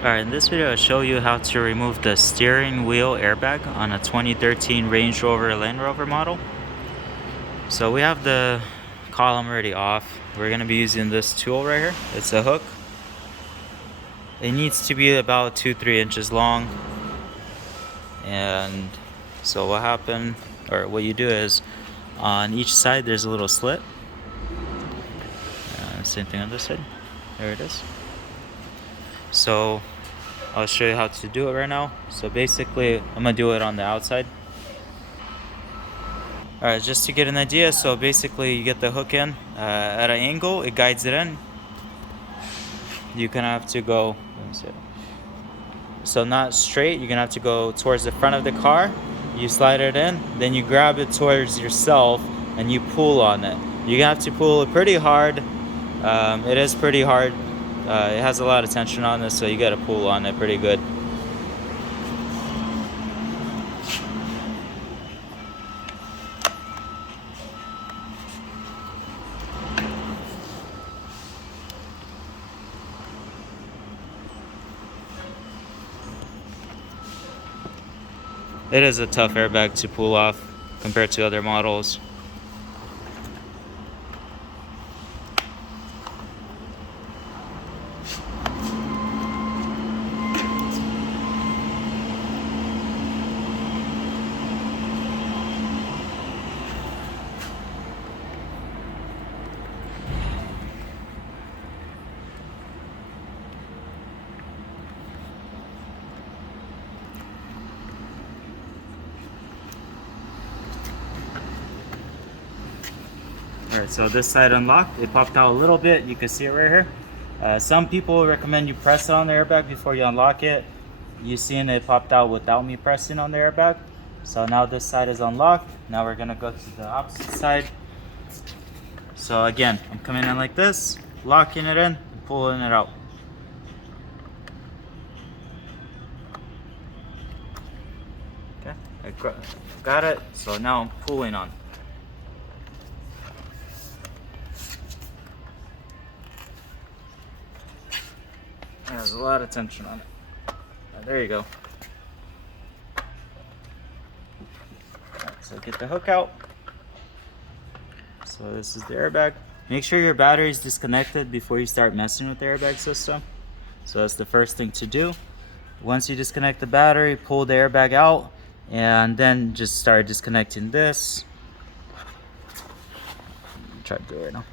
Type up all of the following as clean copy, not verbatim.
Alright, in this video I'll show you how to remove the steering wheel airbag on a 2013 Range Rover Land Rover model. So we have the column already off. We're going to be using this tool right here. It's a hook. It needs to be about 2-3 inches long. And so what you do is on each side there's a little slit. Same thing on this side. There it is. So I'll show you how to do it right now. So basically I'm gonna do it on the outside. Alright, just to get an idea, so basically you get the hook in at an angle, it guides it in. You kind of have to go, so not straight, you're gonna have to go towards the front of the car. You slide it in, then you grab it towards yourself and you pull on it. You have to pull it pretty hard. It is pretty hard. It has a lot of tension on this, so you gotta pull on it pretty good. It is a tough airbag to pull off compared to other models. Alright, so this side unlocked, it popped out a little bit, you can see it right here. Some people recommend you press it on the airbag before you unlock it. You seen it popped out without me pressing on the airbag. So now this side is unlocked. Now we're gonna go to the opposite side. So again, I'm coming in like this, locking it in, and pulling it out. Okay, I got it, so now I'm pulling on it. There's a lot of tension on it. There you go. Right, so get the hook out. So this is the airbag. Make sure your battery is disconnected before you start messing with the airbag system. So that's the first thing to do. Once you disconnect the battery, pull the airbag out, and then just start disconnecting this. Try to do it right now.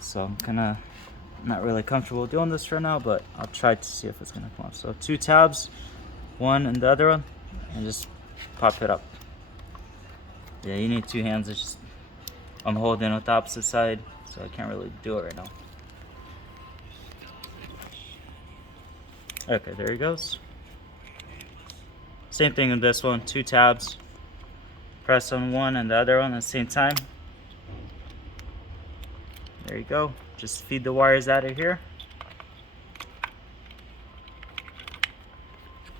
So I'm not really comfortable doing this for now, but I'll try to see if it's gonna come off. So 2 tabs, one and the other one, and just pop it up. Yeah, you need 2 hands. It's just, I'm holding with the opposite side, so I can't really do it right now. Okay, there he goes. Same thing with this one, 2 tabs. Press on one and the other one at the same time. There you go. Just feed the wires out of here.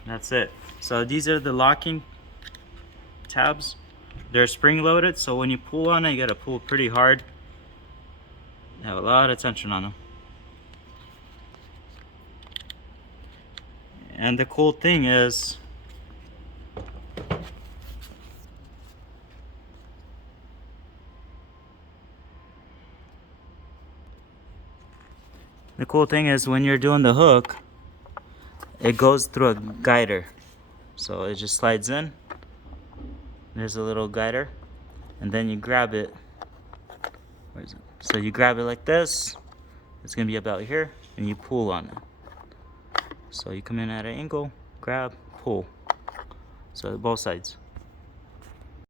That's it. So these are the locking tabs. They're spring loaded, so when you pull on it, you gotta pull pretty hard. They have a lot of tension on them. And the cool thing is, when you're doing the hook, it goes through a guider. So it just slides in. There's a little guider. And then you grab it. Where is it? So you grab it like this. It's going to be about here. And you pull on it. So you come in at an angle, grab, pull. So both sides.